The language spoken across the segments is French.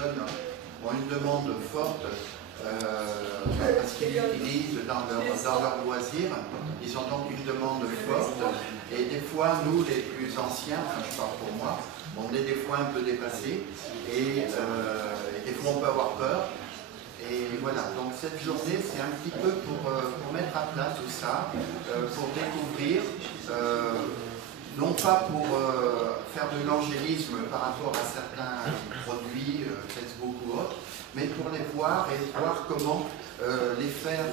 jeunes ont une demande forte parce qu'ils l'utilisent dans leur loisir. Ils ont donc une demande forte et des fois, nous les plus anciens, enfin, je parle pour moi, on est des fois un peu dépassés et des fois on peut avoir peur. Et voilà, donc cette journée, c'est un petit peu pour mettre à plat tout ça, pour découvrir, non pas pour faire de l'angélisme par rapport à certains produits, Facebook ou autres, mais pour les voir et voir comment les faire,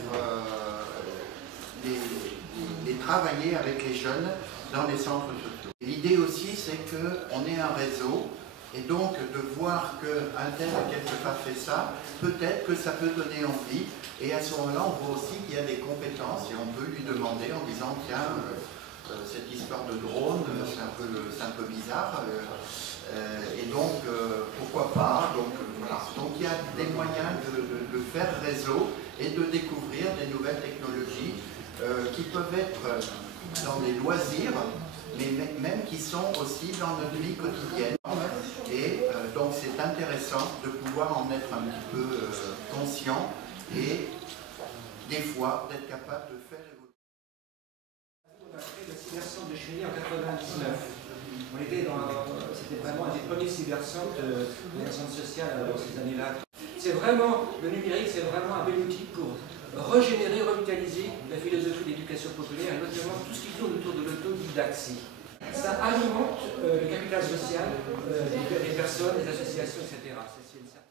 les travailler avec les jeunes dans les centres sociaux. L'idée aussi, c'est qu'on ait un réseau. Et donc, de voir qu'un tel a quelque part fait ça, peut-être que ça peut donner envie. Et à ce moment-là, on voit aussi qu'il y a des compétences et on peut lui demander en disant, tiens, cette histoire de drone, c'est un peu bizarre. Et donc, pourquoi pas. Donc, voilà. Donc, il y a des moyens de faire réseau et de découvrir des nouvelles technologies qui peuvent être dans les loisirs, mais même qui sont aussi dans notre vie quotidienne. Et donc c'est intéressant de pouvoir en être un petit peu conscient et des fois d'être capable de faire évoluer. On a créé le cybercentre de Chemillé en 1999. C'était vraiment un des premiers cybercentres de l'action sociale dans ces années-là. C'est vraiment, le numérique, c'est vraiment un bel outil pour régénérer, revitaliser la philosophie de l'éducation populaire et notamment tout ce qui tourne autour de l'autodidaxie. Ça alimente le capital social des personnes, des associations, etc. C'est une certitude.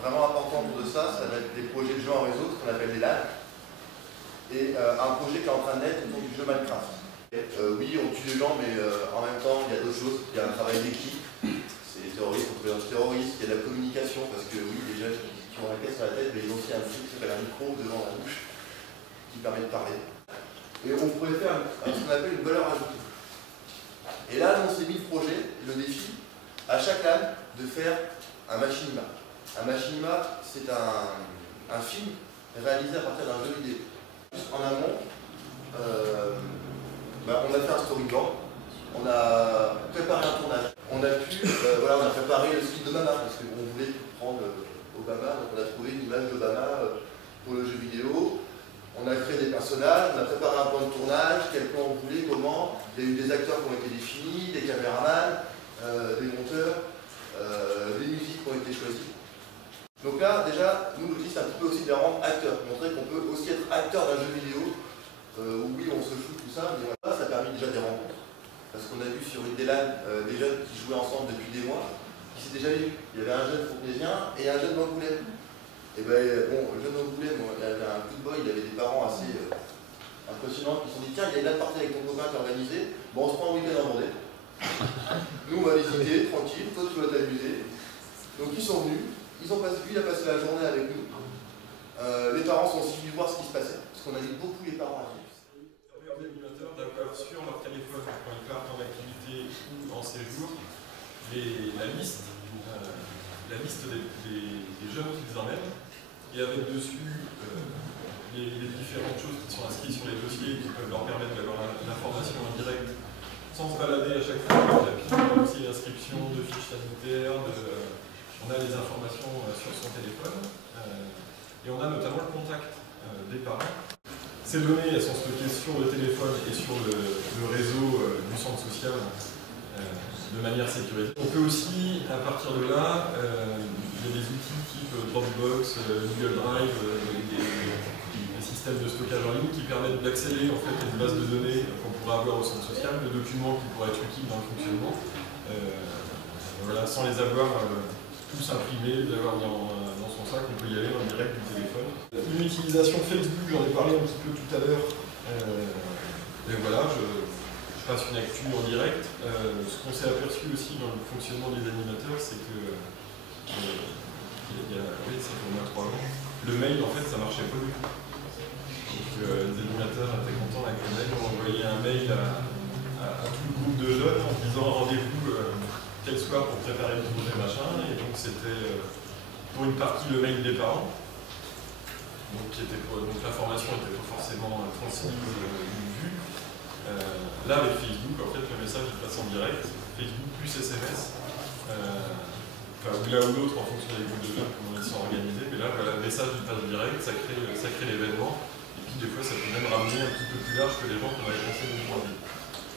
Vraiment important pour de ça va être des projets de jeux en réseau, ce qu'on appelle des LAN, et un projet qui est en train de naître autour du jeu Minecraft. Oui, on tue des gens, mais en même temps, il y a d'autres choses. Il y a un travail d'équipe, c'est les terroristes contre les terroristes, il y a de la communication, parce que oui, les jeunes qui ont la caisse sur la tête, mais ils ont aussi un truc qui s'appelle un micro devant la bouche, qui permet de parler. Et on pourrait faire ce qu'on appelle une valeur ajoutée. Et là, on s'est mis le projet, le défi, à chaque LAN, de faire un machinima. Un machinima, c'est un film réalisé à partir d'un jeu vidéo. En amont, on a fait un storyboard, on a préparé un tournage. On a préparé le style d'Obama, parce qu'on voulait prendre Obama, donc on a trouvé une image d'Obama pour le jeu vidéo. On a créé des personnages, on a préparé un plan de tournage, quel plan on voulait, comment. Il y a eu des acteurs qui ont été définis, des caméramans, des monteurs, des musiques qui ont été choisies. Donc là, déjà, nous, l'objectif, c'est un petit peu aussi de les rendre acteurs, montrer qu'on peut aussi être acteur d'un jeu vidéo, où oui, on se fout, tout ça, mais voilà, ça a permis déjà des rencontres. Parce qu'on a vu sur une des LAN des jeunes qui jouaient ensemble depuis des mois, qui s'étaient jamais vus. Il y avait un jeune fournaisien et un jeune d'Angoulême. Et ben, bon, le jeune d'Angoulême, il avait un coup de bol, il avait des parents assez impressionnants qui se sont dit, tiens, il y a une LAN partie avec ton copain qui est organisée, bon, on se prend un week-end en Vendée. Nous, on va visiter, tranquille, toi, tu vas t'amuser. Donc, ils sont venus. Lui, il a passé la journée avec nous. Les parents sont aussi venus voir ce qui se passait, parce qu'on invite beaucoup les parents à vivre. Les animateurs d'avoir sur leur téléphone quand ils partent en activité ou en séjour la liste des jeunes qu'ils emmènent et avec dessus les différentes choses qui sont inscrites sur les dossiers qui peuvent leur permettre d'avoir l'information en direct sans se balader à chaque fois avec la pile, aussi l'inscription de fiches sanitaires, on a les informations sur son téléphone et on a notamment le contact des parents. Ces données, elles sont stockées sur le téléphone et sur le réseau du centre social de manière sécurisée. On peut aussi, à partir de là, il y a des outils type Dropbox, Google Drive, des systèmes de stockage en ligne qui permettent d'accéder en fait à une base de données qu'on pourrait avoir au centre social, de documents qui pourraient être utiles dans le fonctionnement, voilà, sans les avoir tous imprimés, d'avoir dans son sac, on peut y aller en direct du téléphone. Une utilisation Facebook, j'en ai parlé un petit peu tout à l'heure. Et voilà, je passe une actu en direct. Ce qu'on s'est aperçu aussi dans le fonctionnement des animateurs, c'est que, c'est au moins 3 ans, le mail en fait ça marchait pas du tout. Donc les animateurs étaient contents avec le mail, on envoyait mail à tout le groupe de jeunes en disant rendez-vous quel soir pour préparer le projet machin, et donc c'était pour une partie le mail des parents, donc l'information n'était pas forcément transmise ou vue. Là avec Facebook, en fait le message passe en direct, Facebook plus SMS, enfin l'un ou l'autre en fonction des groupes de jeunes, comment ils sont organisés, mais là voilà, le message passe direct, ça crée l'événement, et puis des fois ça peut même ramener un petit peu plus large que les gens qu'on avait pensé de point de vue.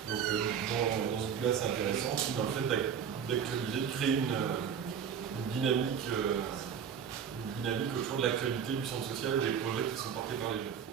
Donc dans ce coup-là c'est intéressant, tout dans le fait d'actualiser, de créer une dynamique autour de l'actualité du centre social et des projets qui sont portés par les jeunes.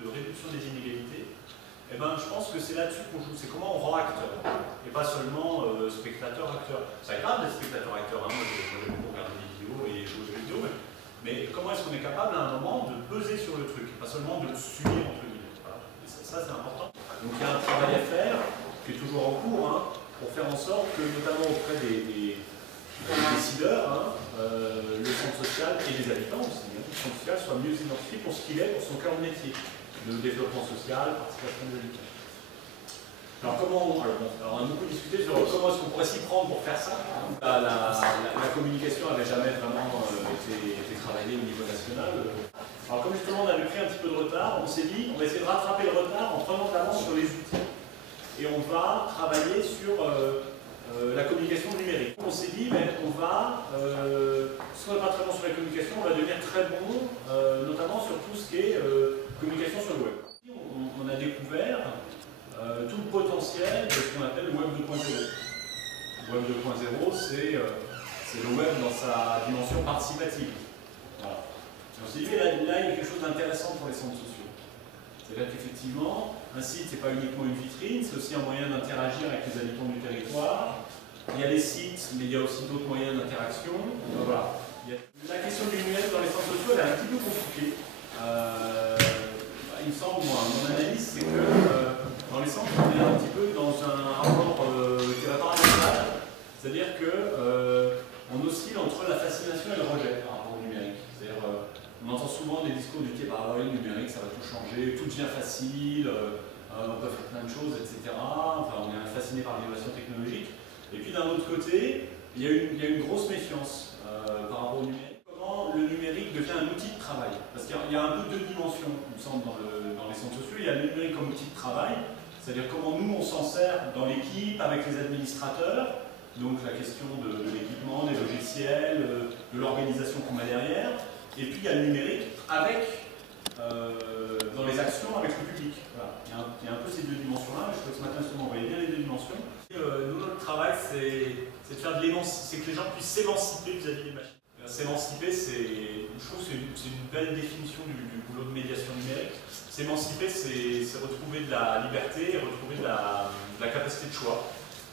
De réduction des inégalités, eh ben, je pense que c'est là-dessus qu'on joue, c'est comment on rend acteur, et pas seulement spectateur-acteur. C'est grave d'être spectateur-acteur, hein. Moi j'aime beaucoup regarder des vidéos et jouer aux jeux vidéo, mais comment est-ce qu'on est capable à un moment de peser sur le truc, et pas seulement de le subir entre guillemets. Voilà. Et ça c'est important. Donc il y a un travail à faire, qui est toujours en cours, hein, pour faire en sorte que, notamment auprès des décideurs, hein, le centre social et les habitants aussi, le centre social soit mieux identifié pour ce qu'il est, pour son cœur de métier, le développement social, participation des habitants. Alors on a beaucoup discuté sur comment est-ce qu'on pourrait s'y prendre pour faire ça. La communication n'avait jamais vraiment été travaillée au niveau national. Alors comme justement on avait pris un petit peu de retard, on s'est dit on va essayer de rattraper le retard en prenant de l'avance sur les outils. Et on va travailler sur la communication numérique. On s'est dit, on va, si on n'est pas très bon sur la communication, on va devenir très bon, notamment sur tout ce qui est communication sur le web. On a découvert tout le potentiel de ce qu'on appelle le web 2.0. Le web 2.0, c'est le web dans sa dimension participative. Voilà. Et on s'est dit, là, il y a quelque chose d'intéressant pour les centres sociaux. C'est-à-dire qu'effectivement, un site, ce n'est pas uniquement une vitrine, c'est aussi un moyen d'interagir avec les habitants du territoire. Il y a les sites, mais il y a aussi d'autres moyens d'interaction. Voilà. La question du numérique dans les centres sociaux, elle est un petit peu compliquée. Il me semble, moi, mon analyse, c'est que dans les centres, on est un petit peu dans un rapport qui va paradoxal. C'est-à-dire qu'on oscille entre la fascination et le rejet par rapport au numérique. C'est-à-dire, on entend souvent des discours du type « Ah oui, le numérique, ça va tout changer, tout devient facile, on peut faire plein de choses, etc. » Enfin, on est fasciné par l'innovation technologique. Et puis d'un autre côté, il y a une grosse méfiance par rapport au numérique. Comment le numérique devient un outil de travail? Parce qu'il y a un peu deux dimensions, il me semble, dans les centres sociaux. Il y a le numérique comme outil de travail, c'est-à-dire comment nous on s'en sert dans l'équipe, avec les administrateurs, donc la question de l'équipement, des logiciels, de l'organisation qu'on met derrière. Et puis il y a le numérique dans les actions avec le public. Voilà. Il y a un peu ces deux dimensions-là. Je crois que ce matin, justement, on voyait bien les deux dimensions. Nous, notre travail, c'est de faire de c'est que les gens puissent s'émanciper vis-à-vis des machines. S'émanciper, je trouve que c'est une belle définition du boulot de médiation numérique. S'émanciper, c'est retrouver de la liberté et retrouver de la capacité de choix.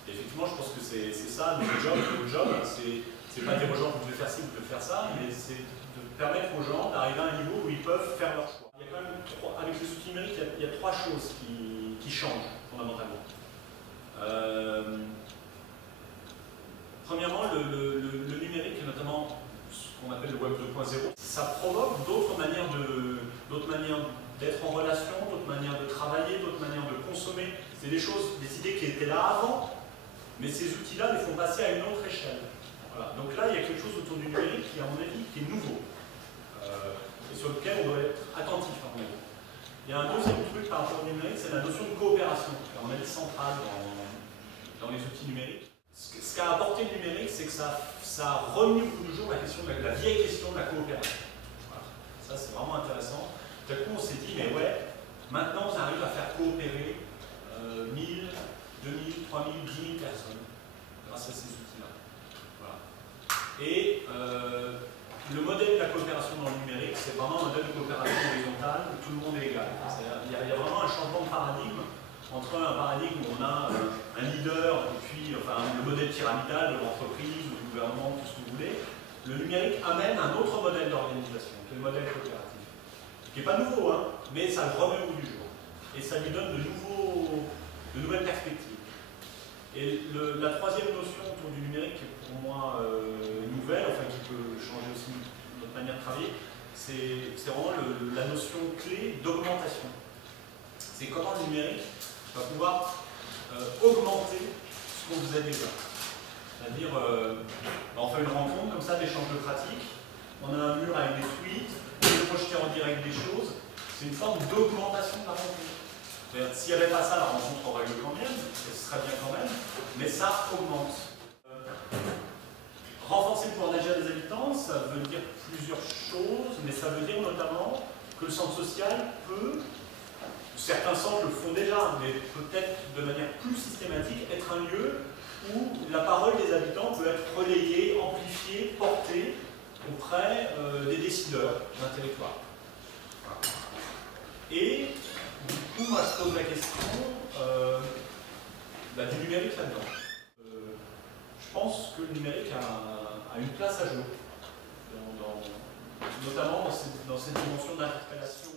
Et effectivement, je pense que c'est ça, notre job. Notre job, c'est pas dire aux gens que vous devez faire ci, vous devez faire ça, mais c'est de permettre aux gens d'arriver à un niveau où ils peuvent faire leur choix. Il y a quand même avec les outils numériques, il y a trois choses qui changent fondamentalement. Premièrement, le numérique, notamment ce qu'on appelle le web 2.0, ça provoque d'autres manières d'être en relation, d'autres manières de travailler, d'autres manières de consommer. C'est des choses, des idées qui étaient là avant, mais ces outils-là les font passer à une autre échelle. Voilà. Donc là, il y a quelque chose autour du numérique qui, à mon avis, qui est nouveau, et sur lequel on doit être attentif, à mon avis. Il y a un deuxième truc par rapport au numérique, c'est la notion de coopération, qui est en elle centrale dans les outils numériques. Ce qu'a apporté le numérique, c'est que ça a remis au goût du jour la vieille question de la coopération. Voilà. Ça, c'est vraiment intéressant. Tout à coup, on s'est dit, mais ouais, maintenant, on arrive à faire coopérer 1000, 2000, 3000, 10 000 personnes grâce à ces outils-là. Voilà. Et le modèle de la coopération dans le numérique, c'est vraiment un modèle de coopération horizontale où tout le monde est égal. Il y a vraiment un changement de paradigme entre un paradigme où on a un leader et puis enfin, le modèle pyramidal de l'entreprise ou du gouvernement, tout ce que vous voulez. Le numérique amène un autre modèle d'organisation, qui est le modèle coopératif. Qui n'est pas nouveau, hein, mais ça le remet au bout du jour. Et ça lui donne de nouvelles perspectives. Et la troisième notion autour du numérique, qui est pour moi nouvelle, enfin qui peut changer aussi notre manière de travailler, c'est vraiment la notion clé d'augmentation. C'est comment le numérique va pouvoir augmenter ce qu'on faisait déjà. C'est-à-dire, on fait une rencontre comme ça, d'échange de pratiques, on a un mur avec des tweets, on peut projeter en direct des choses, c'est une forme d'augmentation de la rencontre. S'il n'y avait pas ça, la rencontre aurait lieu quand même, ce serait bien quand même, mais ça augmente. Renforcer le pouvoir d'agir des habitants, ça veut dire plusieurs choses, mais ça veut dire notamment que le centre social peut, certains centres le font déjà, mais peut-être de manière plus systématique, être un lieu où la parole des habitants peut être relayée, amplifiée, portée auprès des décideurs d'un territoire. Voilà. Et du coup, moi je pose la question du numérique là-dedans. Je pense que le numérique a une place à jouer, notamment dans cette dimension d'interpellation.